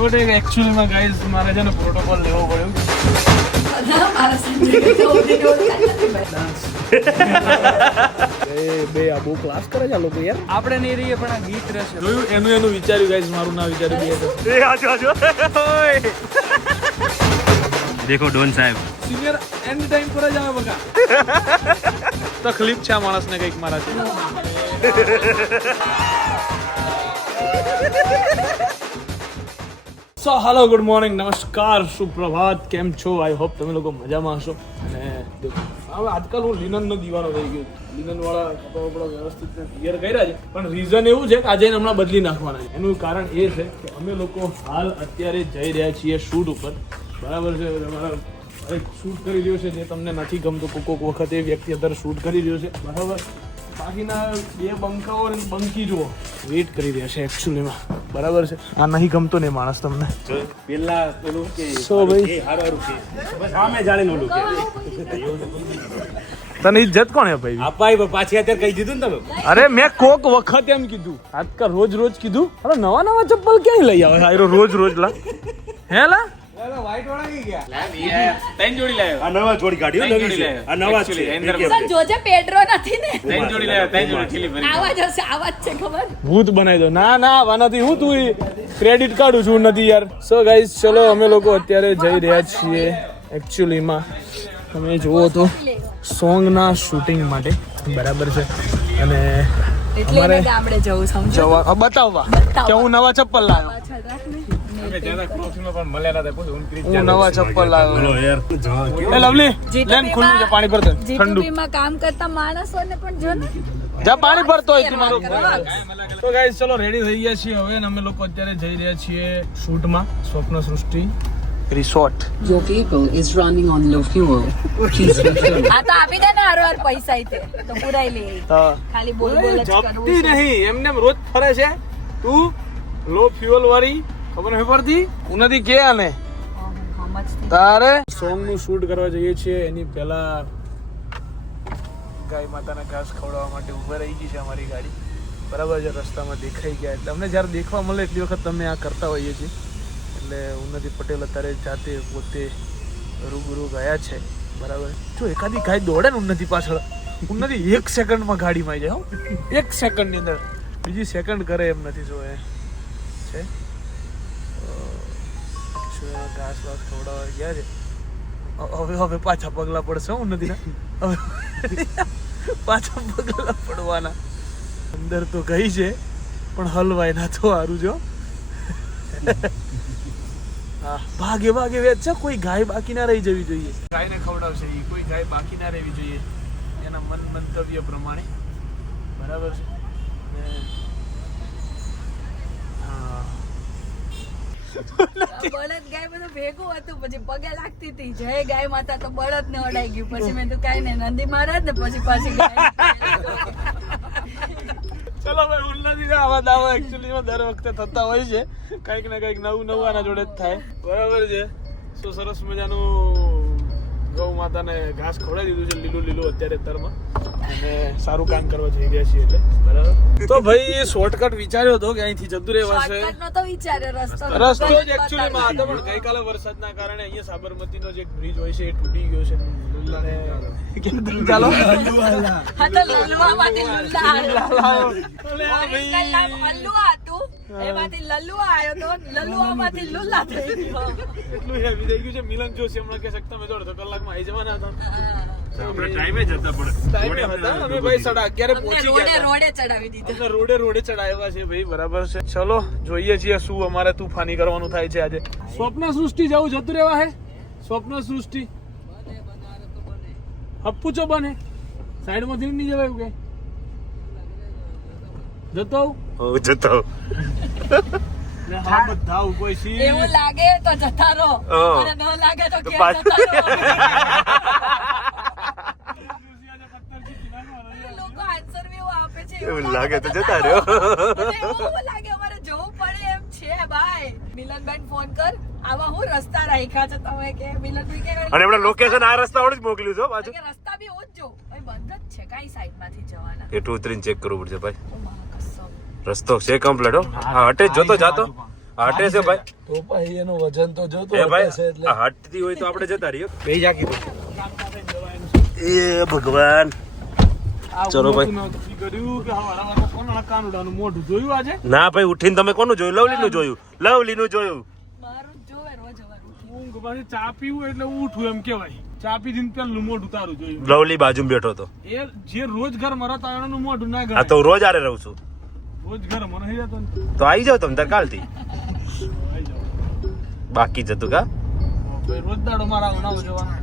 છેવટે એકચ્યુઅલી માં ગાઈસ મારે છે ને પ્રોટોકોલ લેવો પડ્યો. બે આ બહુ ક્લાસ કરે છે આ લોકો યાર. આપણે નહીં રહીએ પણ આ ગીત રહેશે. જોયું એનું વિચાર્યું ગાઈસ, મારું ના વિચાર્યું. એ આજો દેખો ડોન સાહેબ સિનિયર એન્ડ ટાઈમ પર જ આવે બકા. તકલીફ છે આ માણસને કંઈક મારાથી. સો હેલો, ગુડ મોર્નિંગ, નમસ્કાર, સુપ્રભાત, કેમ છો? આઈ હોપ તમે લોકો મજામાં હશો. અને દેખો હવે આજકાલ હું લિનનનો દીવાનો થઈ ગયો. લિનનવાળા કપડા વ્યવસ્થિત ક્લિયર કર્યા છે, પણ રીઝન એવું છે કે આજે હમણાં બદલી નાખવાના છે. એનું કારણ એ છે કે અમે લોકો હાલ અત્યારે જઈ રહ્યા છીએ શૂટ ઉપર. બરાબર છે, તમારા એક શૂટ કરી રહ્યો છે જે તમને નથી ગમતો. કોઈક વખત એ વ્યક્તિ અત્યારે શૂટ કરી રહ્યો છે. બરાબર, બાકીના બે બંકાઓ બંકી જુઓ વેઇટ કરી રહ્યા છે એકચ્યુઅલીમાં. બરાબર છે, આ નહીં ગમતો ને માણસ તમને. પેલા પેલું કે સો ભાઈ હારું કે બસ આમે જાણીને ઓલું કે તને ઇજ્જત કોણે ભાઈ અપાઈ પાછી અત્યારે કહી દીધું ને તમે. અરે મેં કોક વખત એમ કીધું, આજકાલ રોજ રોજ કીધું. અરે નવા નવા ચપ્પલ ક્યાંય લઈ આવે આયરો રોજ રોજ લા હે લા વ્હાઈટ વાળા ગઈ ગયા ત્રણ જોડી લાવ્યો. આ નવા જોડી કાઢ્યો નવી છે. આ નવા છે સર જોજે પેડ્રો નથી ને. ત્રણ જોડી લાવ્યો. ત્રણ જોડી થેલી ભરી. આવાજ હશે, આવાજ છે ખબર. ભૂત બનાવી દો. ના ના આવા નથી, હું તું ક્રેડિટ કાઢું છું નથી યાર. સો ગાઈઝ ચલો અમે લોકો અત્યારે જઈ રહ્યા છીએ એકચ્યુઅલીમાં તમે જુઓ તો સોંગના શૂટિંગ માટે. બરાબર છે, અને એટલે મેં ગામડે જવું સમજો. જવા બતાવવા કે હું નવા ચપ્પલ લાવ્યો. હું નવા ચપ્પલ લાવ્યો. એ લવલી લેન ખુલ્લું છે, પાણી ભરતો ઠંડુ. જીટીવી માં કામ કરતા માણસોને પણ જો ને જા પાણી ભરતો હોય તમારું. તો ગાઈસ ચલો રેડી થઈ ગયા છીએ હવે, અને અમે લોકો અત્યારે જઈ રહ્યા છીએ શૂટમાં સ્વપ્ન સૃષ્ટિ resort. Your vehicle is running on low fuel. Please refill. આ તો આપી દે ને હરવાર પૈસા ઈ તે તો પુરાઈ લે. હા ખાલી બોલ બોલ જ કરવું જપતી નહીં, એમને એમ રોજ ફરે છે. તું લો ફ્યુઅલ વાળી ખબર નથી પડતી ઉનાથી કે આને તારે સોંગ નું શૂટ કરવા જઈએ છીએ. એની પહેલા ગાય માતાને ઘાસ ખવડાવવા માટે ઉભા રહી ગઈ છે અમારી ગાડી. બરાબર છે, રસ્તામાં દેખાઈ ગયા એટલે અમને જ્યારે દેખવા મળે એટલી વખત તમે આ કરતા હોઈએ છીએ. એટલે ઉન્નતિ પટેલ અત્યારે જાતે પોતે રૂબરૂ ગયા છે. બરાબર, જો એકાદી ગાય દોડે ને ઉન્નતિ પાછળ, ઉન્નતિ 1 સેકન્ડમાં ગાડીમાં આવી જાય. હો 1 સેકન્ડની અંદર, બીજી સેકન્ડ કરે એમ નથી. જો એ છે ઘાસ વાસ ખવડાવવા ગયા છે. હવે પાછા પગલા પડશે ઉન્નતિ ના. હવે પાછા પગલા પડવાના. અંદર તો ગઈ છે પણ હલવાય ના તો સારું જો. હા ભાગે ભાગે વેચ છે. કોઈ ગાય બાકી ના રહી જવી જોઈએ. ગાયને ખવડાવશે એ, કોઈ ગાય બાકી ના રહેવી જોઈએ એના મન મંતવ્ય પ્રમાણે. બરાબર છે. બળદ ગાય બધું ભેગું હતું, પછી પગે લાગતી હતી જય ગાય માતા, તો બળદ ને અડાઈ ગયું. પછી મેં તો કઈ નહીં, નંદી મહારાજ ને પછી પાછી ગાય. ચલો ભાઈ, ઉન્નતિ ના આવા દાવા એકચ્યુઅલી માં દર વખતે થતા હોય છે. કઈક ને કઈક નવું નવું આના જોડે જ થાય. બરાબર છે. શું સરસ મજાનું ગૌ માતાને ઘાસ ખવડાવી દીધું છે, લીલું લીલું અત્યારે તરમાં, અને સારું કામ કરવા જઈ રહ્યા છીએ એટલે. બરાબર, તો ભાઈ એ શોર્ટકટ વિચાર્યો હતો કે અહીંથી જતું રહેવાશે. શોર્ટકટ નો તો વિચાર્યો રસ્તો જ એકચ્યુઅલી માં હતો, પણ ગઈકાલે વરસાદના કારણે અહીંયા સાબરમતીનો જે બ્રિજ હોય છે એ તૂટી ગયો છે. અને ચાલો હા તો લલ્લુઆમાંથી લુલ્લા આવ્યો. ઓરિજિનલ નામ અલ્લુઆ હતું, એમાંથી લલ્લુઆ આવ્યો તો લલ્લુઆમાંથી લુલ્લા થઈ ગયો. એટલું હેવી થઈ ગયું છે. મિલન જોશી હમણાં કે શકતા મેં દોડતો કલાકમાં આવી જવાના હતા. આપણે ટાઈમે જતા પડે. ટાઈમે હતા અમે ભાઈ 11:30 પહોંચી ગયા. રોડે ચડાવી દીધા. અમને રોડે ચડાવ્યા છે ભાઈ. બરાબર છે, ચલો જોઈએ છીએ શું અમારે તુફાની કરવાનું થાય છે આજે. સ્વપ્ન સૃષ્ટિ જવું જતું રહેવા હે. સ્વપ્ન સૃષ્ટિ હપ્પુ ચો બને સાઈડ માંથી નહીં જવાય કે જતો જતો હા બધા કોઈ સી એવું લાગે તો જતા રહો, અને ન લાગે તો ક્યાં જતા રહો. લોકો આન્સર બી એવું આપે છે, એવું લાગે તો જતા રહ્યો. એવું લાગે અમારે જવું પડે એમ છે ભાઈ. મિલનભાઈ ફોન કર, આવા હું રસ્તા રાખ્યા છે તમે કે મિલનભાઈ કે અને આપણે લોકેશન આ રસ્તા વાળું જ મોકલ્યું છે પાછું. કે રસ્તા બી ઓજ જો ભાઈ બંધ જ છે, કઈ સાઈડ માંથી જવાના એ 2-3 ચેક કરવું પડશે ભાઈ. ઓ મા કસમ. રસ્તો છે કમ્પ્લીટ હો. હા હટે જ જોતો જાતો. હાટે છે ભાઈ તો ભાઈ એનું વજન તો જોતો એ ભાઈ હશે એટલે આ હાટતી હોય તો આપણે જતા રહીએ બે જાકી એ ભગવાન ચલો ભાઈ. કર્યું કે હવાડામાં કોણ કાનુડાનું મોઢું જોયું આજે ના ભાઈ ઉઠીને તમે કોનું જોયું લવલીનું જોયું લવલીનું જોયું મારું જ જોવે રોજ હવારનું. ઊંઘ પાછી ચા પીવું એટલે ઉઠું એમ કહેવાય ચા પીધીને પેલું મોઢું તારું જોયું લવલી બાજુમાં બેઠો તો એ જે રોજ ઘર મરત એનું મોઢું ના આ ગણાય તો રોજ આરે રહું છું રોજ ઘર મને નહીં જતો ને તો આવી જાવ તમે તાર કાલથી આવી જાઓ. બાકી જતું કા ભાઈ રોજ દાડો મારા ઉનાળો જવાનો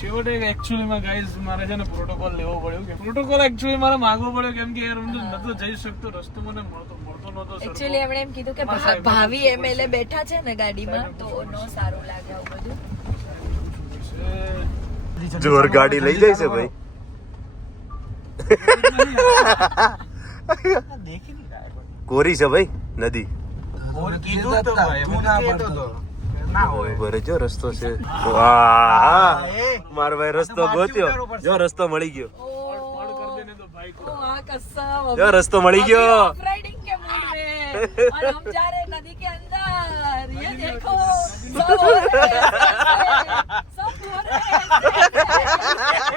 છેવટે એકચ્યુઅલીમાં ગાઈઝ મારે છે ને પ્રોટોકોલ લેવો પડ્યો કે પ્રોટોકોલ એકચ્યુઅલી મારે માંગવો પડ્યો કેમ કે યાર હું નતો જઈ શકતો રસ્તો મને મળતો નતો સરખો. Actually એમણે એમ કીધું કે ભાવિ MLA બેઠા છે ને ગાડીમાં તો નો સારું લાગે આવું બધું. જોર ગાડી લઈ જાય છે ભાઈ કોરી છે ભાઈ નદી બરે જો રસ્તો છે વાહ મારો ભાઈ રસ્તો ગોત્યો જો રસ્તો મળી ગયો ओ आ कसम જો રસ્તો મળી ગયો ऑफ राइडिंग के मूड में और हम जा रहे हैं नदी के अंदर ये देखो सब हो रहे हैं सब हो रहे हैं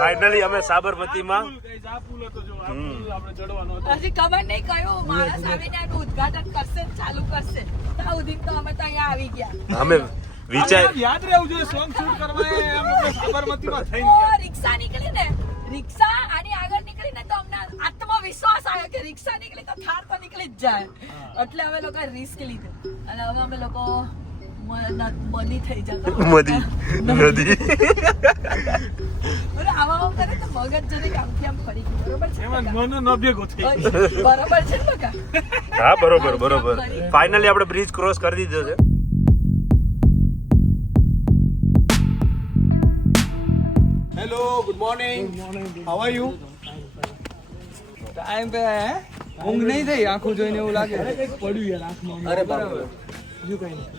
ફાઇનલી અમે સાબરમતીમાં Guys, આ પુલ હતો જો આ પુલ આપણે ચડવાનો હતો હજી ખબર નહીં કયું માણસ આવીને આનું ઉદ્ઘાટન કરશે ને ચાલુ કરશે ત્યાં સુધી તો અમે તો અહીંયા આવી ગયા અમે વિચાર આમ યાદ રહેવું જોઈએ સોંગ શૂટ કરવા એ આમ આપણે સાબરમતીમાં થઈને ઓ ગયા. રિક્ષા નીકળી ને રિક્ષા આની આગળ નીકળી ને તો અમને આત્મવિશ્વાસ આવ્યો કે રિક્ષા નીકળી તો થાર તો નીકળી જ જાય એટલે અમે લોકો રિસ્ક લીધું અને હવે અમે લોકો મની થઈ જતા મદી નદી બરાબર આવા કરે તો મગજ જરીક આમથી આમ ફરી ગયું બરોબર છે એમાં મન ન ભેગો થઈ ગયો. બરોબર છે ને બકા હા બરોબર બરોબર ફાઇનલી આપણે બ્રિજ ક્રોસ કરી દીધો છે hello good morning how are you time pay ઊંઘ નહીં થઈ આંખો જોઈને એવું લાગે કંઈક પડ્યું યાર આંખમાં. અરે બરાબર બીજું કંઈ નહીં.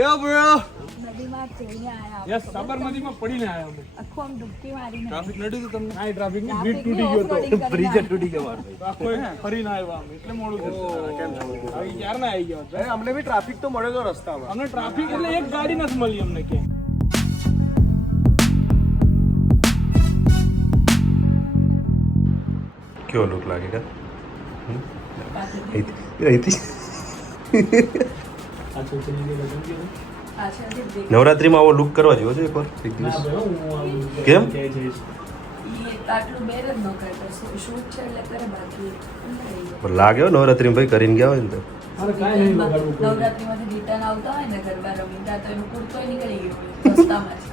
યો બ્રો નદીમાં જઈને આયા યસ સાબરમતીમાં પડીને આવ્યા અમે આખું આમ ડૂબકી મારીને ટ્રાફિક નડ્યું હતું તમને ના ટ્રાફિક ની બ્રિજ તૂટી ગયો તો બ્રિજ તૂટી ગયો મારો તો આખો એક ફરીને આવ્યા અમે એટલે મોડું થયું. કેમ છો આવી ક્યારના આવી ગયા હતા? અમને બી ટ્રાફિક તો મળ્યો તો રસ્તામાં અમને ટ્રાફિક એટલે એક ગાડી નથી મળી અમને કે કેવો લુક લાગે કા અહીંથી પાછળથી દેખ નવરાત્રીમાં આવો લુક કરવા જેવો છે એકવાર એક ના દિવસ ભાઈ, હું આવું કેમ? ક્યાંય જઈશ. ઈ આટલું બેર જ ન કરતો શૂટ છે એટલે કરે બાકી પણ લાગે હો નવરાત્રીમાં ભાઈ કરીને ગયા હોય ને તો અરે કાંઈ નહીં બગાડવું કોઈ. નવરાત્રીમાંથી રિટર્ન આવતા હોય ને ગરબા રમીતા તો એનું કુર્તોય નીકળી ગયું રસ્તામાં જ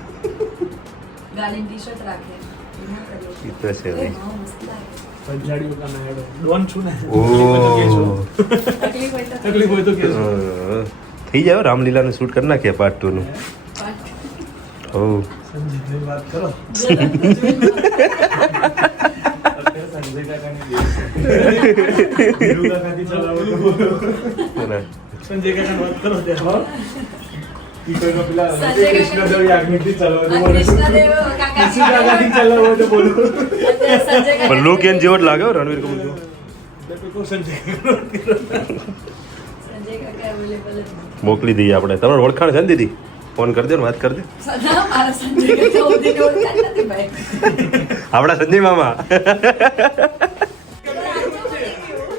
ગાડીની ટી-શર્ટ રાખે એના કરીએ ઈ તો છે ભાઈ. હા, મસ્ત લાગે પંજાડીઓ કા ના હેડો. ડોન છું ને ઓ તકલીફ હોય તો તકલીફ હોય તો કહેજો. થઈ જાય હો, રામલીલાનું શૂટ કરી નાખીએ પાર્ટ 2 નું ઓ સંજયભાઈ વાત કરો. સંજય કાકાની હીરો કાકાથી ચલાવો તો. સંજય કાકાની વાત કરો ત્યારે, હો. ઈ કોઈનો પેલા સંજય કાકા- કૃષ્ણદેવ યાજ્ઞિકથી ચલાવો તો આ બોલો. કૃષ્ણદેવ કાકા કૃષ્ણ કાકાથી ચલાવો તો બોલો. સંજય કાકા પણ લુક એન જેવો જ લાગે હો, રણવીર કપૂર જેવો. એટલે કોઈ સંજય કાકા સંજય કાકા અવેલેબલ જ નથી. મોકલી દઈએ આપણે તમારે ઓળખાણ છે ને દીદી ફોન કરી દે ને વાત કરી દે સદા મારા સંજય કાકા ઓળખી ઓળખાણ નથી ભાઈ આપણા સંજય મામા સંજય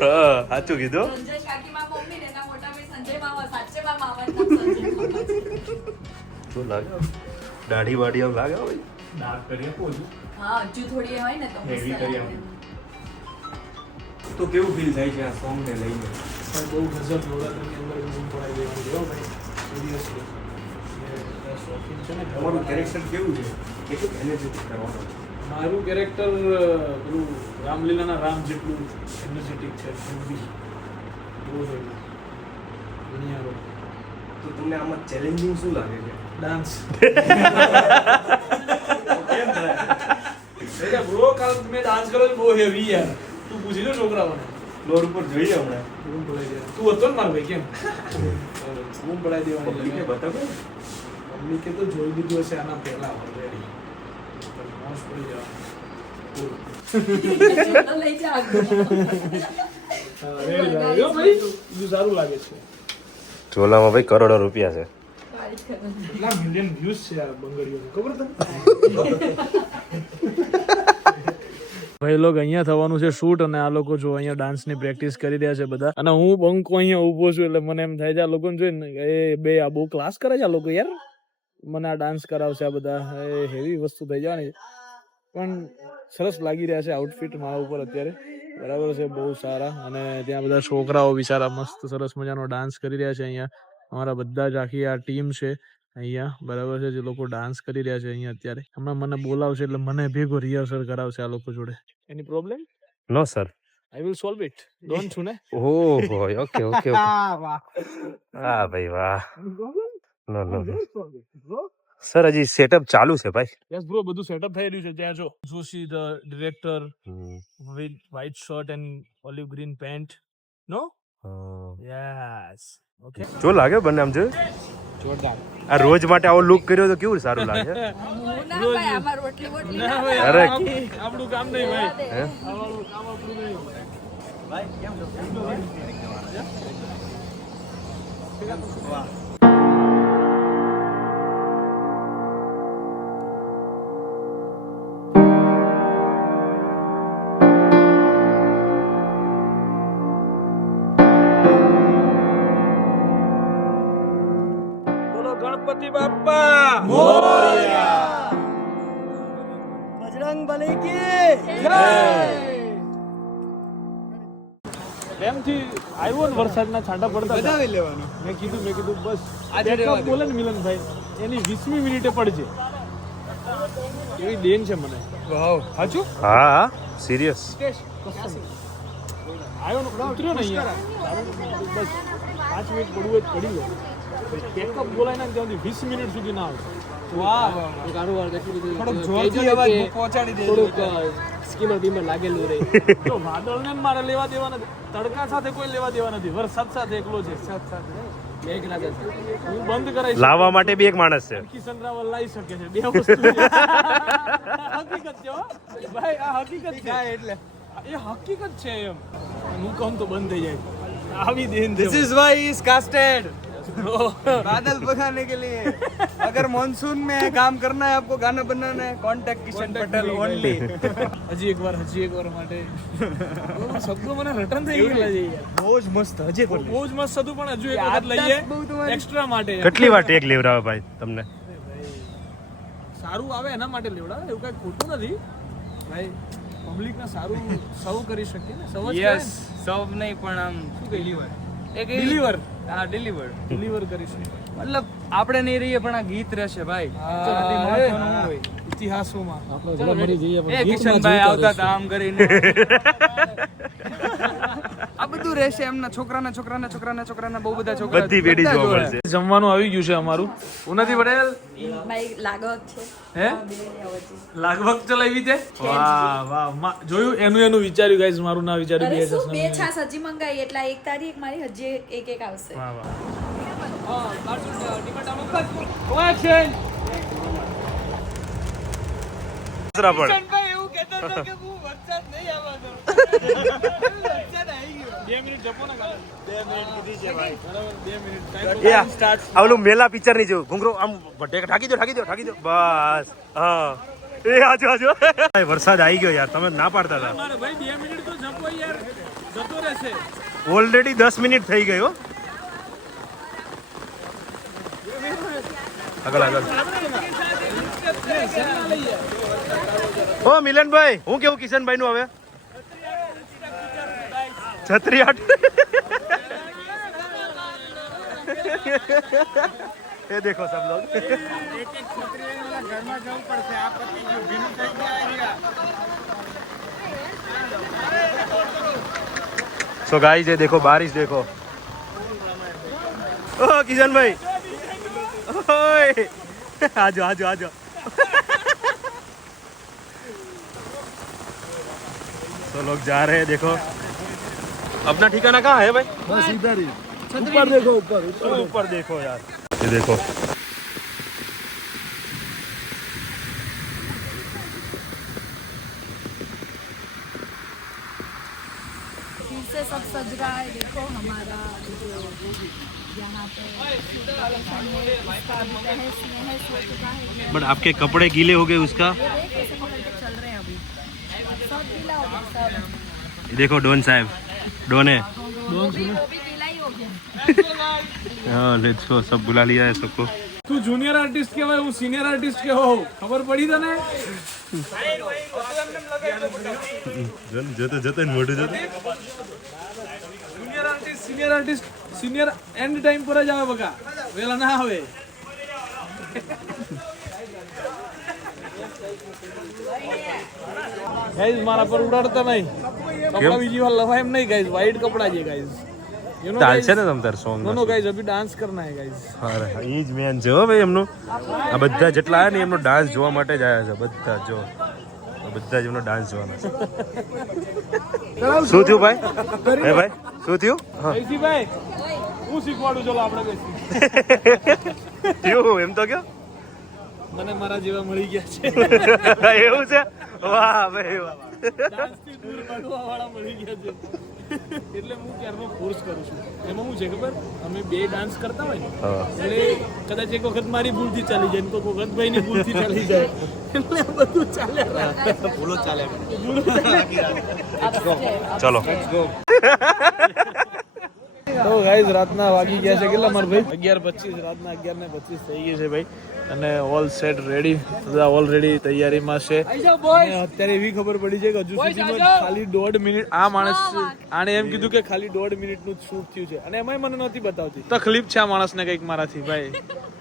હા સાચું કીધું કાકી માં મમ્મી ને એના મોટા ભાઈ સંજય મામા સાચે માં મામા જ નામ સંજય મામા છે. શું લાગે દાઢી વાડી આમ લાગે હો ભાઈ ડાર્ક કરી આપો છું. હા હજુ થોડી એ હોય ને તો Heavy મસ્ત કરી લાગે. તો કેવું ફીલ થાય છે આ સોંગ ને લઈને પણ બહુ ગજબ નવરાત્રીની અંદર ઊંઘ પડાવી દેવાની છે, હો ભાઈ. Seriously. એ શોખીન છે ને તમારું કેરેક્ટર કેવું છે કેટલું એનર્જેટિક કરવાનું મારું કેરેક્ટર પેલું રામલીલાના રામ જેટલું એનર્જેટિક છે ઠંડી બહુ જ દુનિયાનો તો તમને આમાં ચેલેન્જિંગ શું લાગે છે ડાન્સ બ્રો કાલ મેં ડાન્સ કર્યો છે બહુ હેવી યાર તું પૂછી લો છોકરાઓને ફ્લોર ઉપર જોઈએ હમણાં બૂમ પડાઈ દે તું હતો ને મારો ભાઈ કેમ બૂમ પડાઈ દેવાની પબ્લિકને બતાવો પબ્લિકે તો જોઈ લીધું હશે આના પહેલા ઓલરેડી મોજ પડી જવાનું તો લઈ જા આગળ. રેડી લાગે હો ભાઈ, બીજું સારું લાગે છે. ચોલામાં ભાઈ કરોડો રૂપિયા છે. કેટલા મિલિયન વ્યૂઝ છે આ બંગડીઓને, ખબર તમને? ભાઈ લોક અહીંયા થવાનું છે શૂટ, અને આ લોકો જો અહીંયા ડાન્સ ની પ્રેક્ટિસ કરી રહ્યા છે બધા, અને હું બંકો અહીંયા ઊભો છું એટલે મને એમ થાય છે આ લોકોને જોઈને એ બે આ બહુ ક્લાસ કરે છે આ લોકો યાર, મને આ ડાન્સ કરાવશે આ બધા, એ હેવી વસ્તુ થઈ જવાની, પણ સરસ લાગી રહ્યા છે આઉટફિટ મારા ઉપર અત્યારે, બરાબર છે, બહુ સારા. અને ત્યાં બધા છોકરાઓ બિચારા મસ્ત સરસ મજાનો ડાન્સ કરી રહ્યા છે અહીંયા, અમારા બધા જ આખી આ ટીમ છે અહીંયા, બરાબર છે, જે લોકો ડાન્સ કરી રહ્યા છે અહીંયા અત્યારે. હમણાં મને બોલાવશે એટલે મને ભેગો રિહર્સલ કરાવશે આ લોકો જોડે. Any problem? No sir, I will solve it. Don't છું ને? Oh okay okay. હા ભાઈ વાહ. નો નો સર, હજી સેટઅપ ચાલુ છે ભાઈ. યસ બ્રો, બધું સેટઅપ થઈ રહ્યું છે. ત્યાં જો Joshi the director with white shirt and olive green pant. No? Yes. Okay. જો લાગે બંને આમ જોયું, જોરદાર. આ રોજ માટે આવો લુક કર્યો તો કેવું સારું લાગે. ના ભાઈ, આમાં રોટલી વોટલી ના ના ભાઈ, અરે. આપણું કામ નહીં ભાઈ. હે? આપણું કામ આપણું નહીં. બોલો ગણપતિ બાપ્પા મોરયા. बजरंग बली की એમથી આવ્યો ને વરસાદના છાંટા પડતા હતા. બતાવી લેવાનો. મેં કીધું બસ આજે backup રહેવા દે. બોલે ને મિલનભાઈ, એની 20મી મિનિટે પડજે, એવી દેન છે મને. વાવ. સાચું? હા સિરિયસ. આવ્યો ને ઉતર્યો ને અહીંયા, બસ 5 મિનિટ પડવું હોય તો પડી લો. બેકઅપ બોલાય ને ત્યાં સુધી 20 મિનિટ સુધી ના આવે. વાહ. થોડોક જોરથી અવાજ પહોંચાડી દેજો. સ્કીમર બીમર લાગેલું રહે. જો વાદળને મારે લેવા દેવા નથી, તડકા સાથે કોઈ લેવા દેવા નથી, વરસાદ સાથે એકલો છે. હું બંધ કરાઈ શકું. લાવવા માટે બી એક માણસ છે. કિશન રાવલ લાવી શકે છે, બે વસ્તુ છે. હકીકત છે હો ભાઈ, આ હકીકત છે. એટલે એ હકીકત છે એમ. હું કહું તો બંધ થઈ જાય. આવી દેન છે. This is why is casted बादल भगाने के लिए. अगर मॉनसून में काम करना है, आपको गाना बनाना है, कॉन्टेक्ट किशन पटेल ओनली. હજી એક વાર માટે શબ્દો મને રટન થઈ ગયેલા છે યાર. બહુ જ મસ્ત. હજી બહુ જ મસ્ત હતું, પણ હજુ એક વખત લઈએ એક્સ્ટ્રા માટે. કેટલી વાર ટેક લેવડાવે ભાઈ તમને? સારું આવે એના માટે લેવડા, એવું કઈ ખોટું નથી ભાઈ. પબ્લિક ને સારું સર્વ કરી શકીએ ને. સર્વ यस सब नहीं પણ આમ શું ડિલિવર એક ડિલિવર હા ડિલિવર ડિલિવર કરી શકીએ. મતલબ આપણે નહીં રહીએ પણ આ ગીત રહેશે ભાઈ. ઇતિહાસોમાં એ કિશનભાઈ આવતા હતા આમ કરીને. આ બધું રહેશે એમના છોકરાના બહુ બધા છોકરા બધી પેઢી જોવા મળશે. જમવાનું આવી ગયું છે અમારું. ઉન્નતિ પટેલ ભાઈ લાગવત છે. હે લાગવગ ચલાવી છે. વાહ વાહ, જોયું એનું વિચાર્યું ગાઈસ, મારું ના વિચાર્યું. અરે બે શું, બે છાસ હજી મંગાઈ એટલે એક તારી એક મારી હજી એક આવશે. વાહ વાહ. દસરા પણ એવું કહેતો હતો કે હું વરસાદ નહીં આવવાનો. 2 મિનિટ જપો ને કાલે. 2 મિનિટ કીધી છે ભાઈ, બરાબર 2 મિનિટ એ આ ઓલું મેલા પિક્ચર ની જેવું ઘુંઘરો આમ ઢાકી દો બસ. હા એ આજો વરસાદ આવી ગયો યાર, તમે ના પાડતા હતા. મારે ભાઈ 2 મિનિટ તો જપો યાર, જતો રહેશે. ઓલરેડી 10 મિનિટ થઈ ગઈ હો. આગળ ઓ મિલનભાઈ, હું કેવું કિશનભાઈ નું હવે છત્રી આટ. ये देखो सब लोग. सो गाइस ये देखो बारिश देखो. ओ किशन भाई, ओए आजो आजो आजो. तो लोग जा रहे हैं, देखो अपना ठिकाना कहाँ है भाई? બસ ઇધર ही. ऊपर देखो, ऊपर देखो यार, ये देखो. से सब सज रहा है, देखो हमारा जो यहाँ पे location है, इसका अभी तहस नहस हो चुका है। बट आपके कपड़े गीले हो गए उसका। ये देख कैसे करके चल रहे हैं अभी, सब गीला हो गया सब। देखो डॉन साहब, डॉन है। वो भी गीला ही हो गया। हाँ लेट्स गो, सब बुला लिया है सबको। તું જુનિયર આર્ટિસ્ટ કહેવાય, હું સિનિયર આર્ટિસ્ટ કેવો હોઉં, ખબર પડી તને? જતો જતો મોટું જતો senior artist senior end time પર જ આવે બકા, વેલા ના આવે. ગાઈઝ મારા પર ઉડાડતા નહીં, કપડા બીજી વાર લવાય એમ નહીં ગાઈઝ, વ્હાઈટ કપડા છે ગાઈઝ. યુ નો ચાલશે ને તમ તાર સોંગ? નો ગાઈઝ અભી ડાન્સ કરના હે ગાઈઝ. અરે એ જ મેન છે હો ભાઈ એમનું. આ બધા જેટલા આવે ને એમનો ડાન્સ જોવા માટે જ આવ્યા છે બધા. જો આ બધા જ એમનો ડાન્સ જોવાના છે. શું થયું ભાઈ? હે ભાઈ શું થયું? હા ભાઈ હું શીખવાડું, ચલો આપણે બેસી. થયું એમ તો કયો. મને મારા જેવા મળી ગયા છે. એવું છે? વાહ ભાઈ વાહ. ડાન્સથી દૂર ભાગવા વાળા મળી ગયા છે. એટલે હું ક્યારનો ફોર્સ કરું છું. એમાં શું છે ખબર, અમે બે ડાન્સ કરતા હોય ને એટલે કદાચ એક વખત મારી ભૂલથી ચાલી જાય, કોઈક વખત ભાઈની ભૂલથી ચાલી જાય, એટલે બધું ચાલે. ભૂલો ચાલે. ચલો તો ગાઈઝ રાતના વાગી ગયા છે કેટલા મારા ભાઈ? 11:25. રાતના 11:25 થઈ ગઈ છે ભાઈ, અને ઓલ સેટ રેડી, બધા ઓલરેડી તૈયારીમાં છે. અને અત્યારે એવી ખબર પડી છે કે હજુ સુધીમાં ખાલી 1.5 મિનિટ આ માણસ આને એમ કીધું કે ખાલી 1.5 મિનિટનું જ શૂટ થયું છે, અને એમાંય મને નહોતી બતાવતી. તકલીફ છે આ માણસને કંઈક મારાથી ભાઈ,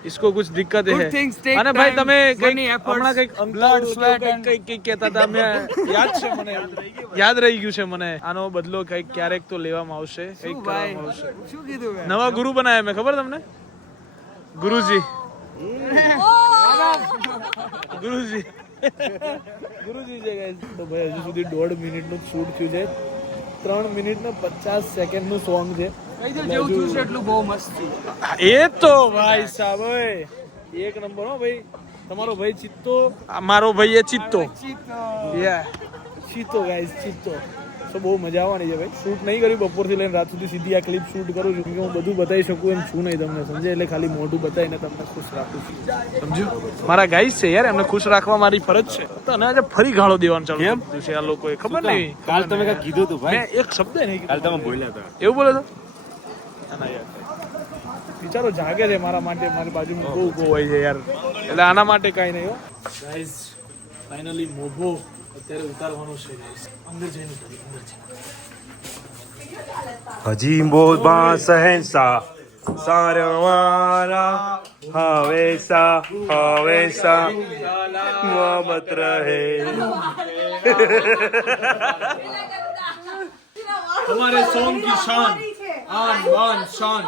इसको कुछ दिक्कत है. અને ભાઈ તમે હમણાં કંઈક બ્લડ સ્વેટ કંઈક કહેતા હતા, મેં યાદ છે, મને યાદ રહી ગયું છે મને. આનો બદલો કંઈક ક્યારેક તો લેવામાં આવશે, કંઈક કરવામાં આવશે. શું કીધું મેં? નવા ગુરુ બનાયા મેં, ખબર તમને? ગુરુજી ગુરુજી ગુરુજી છે ગાઈસ. તો ભાઈ હજુ સુધી 1.5 મિનિટનું શૂટ થયું છે, 3 મિનિટ ને 50 સેકન્ડનું સોંગ છે. જેવું થયું છે એટલું બહુ મસ્ત છે. એ તો ભાઈ સાહેબ એક નંબર હો ભાઈ. તમારો ભાઈ ચિત્તો, મારો ભાઈ એ ચિત્તો. ચિત્તો ગાઈસ, ચિત્તો. તો બહુ મજા આવવાની છે ભાઈ. શૂટ નહીં કર્યું બપોરથી લઈને રાત સુધી, સીધી આ ક્લિપ શૂટ કરું છું કે હું બધું બતાવી શકું એમ છું નહીં તમને, સમજે? એટલે ખાલી મોઢું બતાવીને તમને ખુશ રાખું છું, સમજો? મારા ગાઈસ છે યાર, એમને ખુશ રાખવા મારી ફરજ છે. તો અને આજે ફરી ગાળો દેવાનું ચાલુ કરી દીધું છે આ લોકોએ, ખબર નહીં. કાલ તમે કઈ કીધું તું ભાઈ? મેં એક શબ્દ નહીં કાલ તમે બોલ્યા હતા એવું બોલે તો બિચારો જાગે છે મારા માટે, મારી બાજુમાં બહુ હોય છે યાર, એટલે આના માટે કાંઈ નહીં. હો ગાઈઝ ફાઇનલી મોભો અત્યારે ઉતારવાનો છે ગાઈઝ. અંદર જઈને ઉતારી, અંદર જઈને. હજી બોબા સહેસા સારવારા હવેસા હવેસા મોહબ્બત રહે. हमारे सॉन्ग की शान, आन बान शान,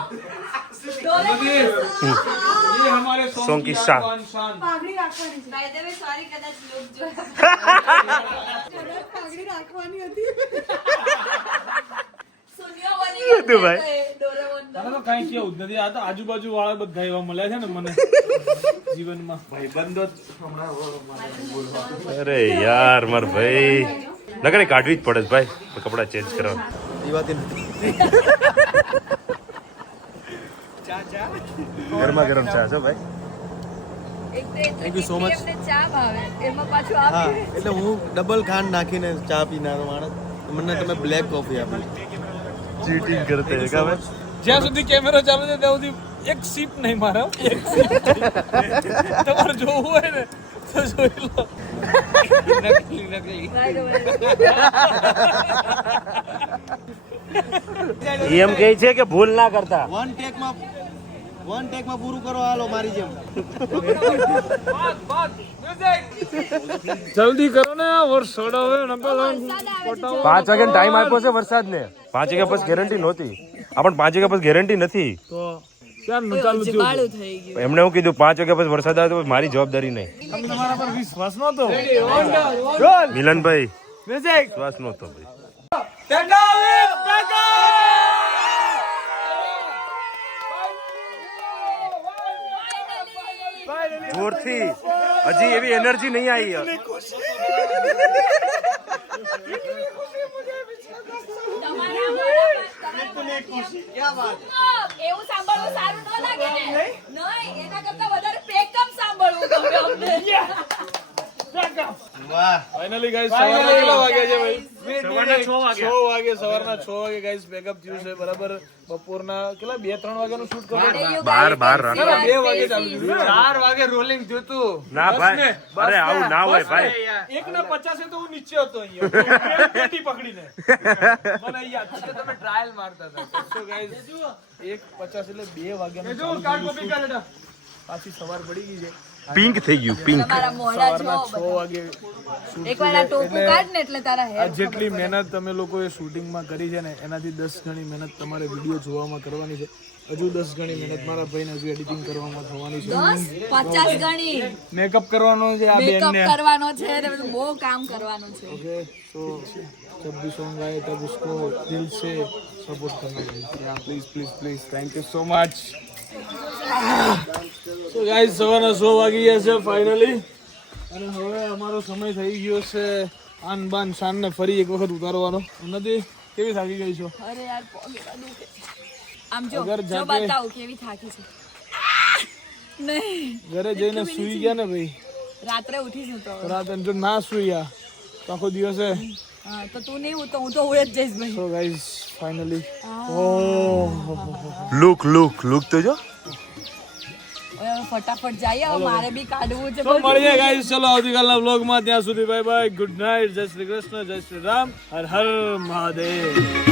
ये हमारे सॉन्ग की शान. आन शान. તને તો કાંઈ કેવું જ નથી. આ તો આજુબાજુ વાળા બધા એવા મળ્યા છે ને મને જીવનમાં. ભાઈબંધો જ હમણાં. અરે યાર માર ભાઈ નકરે કાઢવી જ પડે છે ભાઈ, કપડા ચેન્જ કરવા. એ વાત નથી. ગરમા ગરમ ચા છો ભાઈ. Thank you so much. ચા ભાવે એમાં પાછું હા આપી. એટલે હું ડબલ ખાંડ નાખીને ચા પીનારો માણસ, મને તમે બ્લેક કોફી આપી. ચીટિંગ કરતે હે કા ભાઈ? જ્યાં સુધી કેમેરો ચાલુ છે ત્યાં સુધી એક સીપ નહીં મારો, એક સીપ. તમારે જોવું હોય ને તો જોઈ લો. એમ કહે છે કે ભૂલ ના કરતા. વન ટેકમાં પૂરું કરો, હાલો મારી જેમ. જલ્દી કરો ને, વરસાદ આવે ને પેલા 5 વાગ્યાનો ટાઈમ આપ્યો છે વરસાદને. 5 વાગ્યા પછી ગેરંટી નહોતી. આપણ 5 વાગ્યા પછી ગેરંટી નથી. તો ક્યારનું ચાલુ થયું? એમને હું કીધું 5 વાગ્યા પછી વરસાદ આવે તો મારી જવાબદારી નહીં. તમારા પર વિશ્વાસ નતો. મિલનભાઈ વિશ્વાસ નહોતો ભાઈ. જોરથી હજી એવી એનર્જી નહીં આવી. તમારા એવું સાંભળવું સારું ન લાગે ને નહીં એના કરતા વધારે પેકઅપ સાંભળવું ગમે અમને ફાઇનલી ગાઈસ સવારના કેટલા વાગ્યા છે ભાઈ? સવારના 6 વાગ્યા. 6 વાગે, સવારના 6 વાગે ગાઈસ પેકઅપ થયું છે બરાબર. બપોરના કેટલા 2-3 વાગ્યાનું શૂટ કરવાનું. બાર રન. 2 વાગે ચાલુ થયું. 4 વાગે રોલિંગ થયું તું. ના ભાઈ અરે આવું ના હોય ભાઈ. 1:50 તો હું નીચે હતો અહીંયા પેટી પકડીને મને યાદ છે. તમે ટ્રાયલ મારતા હતા. So guys, 1:50 એટલે 2 વાગ્યાનું જો ચાલુ કાર્ડ થયું કોપી shoot. કર લેતા. પાછી સવાર પડી ગઈ છે. પિંક થઈ ગયું પિંક. તમારા મોઢા સવારના જો 6 વાગે shoot એકવાર આ ટોપું કાઢ ને એટલે તારા આ હેર જેટલી મહેનત તમે લોકોએ શૂટિંગમાં કરી છે ને એનાથી 10 ગણી મહેનત તમારે વિડીયો જોવામાં કરવાની છે. હજુ 10 ગણી મહેનત મારા ભાઈને હજુ એડિટિંગ કરવામાં થવાની છે. 10-50 ગણી મેકઅપ કરવાનો છે આ બેન મેકઅપ ને. કરવાનો છે ને બધું બહુ કામ કરવાનું છે ओके सो जब भी सॉन्ग आए तब उसको दिल से सपोर्ट करना चाहिए. Please please please thank you so much. So guys સવારના 6 વાગી ગયા છે ફાઇનલી અને હવે અમારો સમય થઈ ગયો છે આન બાન શાન ને ફરી એક વખત ઉતારવાનો. નથી કેવી થાકી ગઈ છો? અરે યાર પગેલા દુખે આમ જો અગર જો જાતે- બતાવું કેવી થાકી છે નહીં ઘરે જઈને સૂઈ ગયા ને ભાઈ રાત્રે ઉઠી છું તો રાતે જો ના સૂયા તો આખો દિવસે. હા તો તું નહીં હું તો ઉડે જ જઈશ ભાઈ સો ગાઈસ ફાઇનલી લુક તો જો. હવે ફટાફટ જઈએ હવે મારે બી કાઢવું છે તો મળીએ ગાઈસ ચલો આવતીકાલના વ્લોગમાં. ત્યાં સુધી બાય બાય, ગુડ નાઇટ, જય શ્રી કૃષ્ણ, જય શ્રી રામ, હર હર મહાદેવ.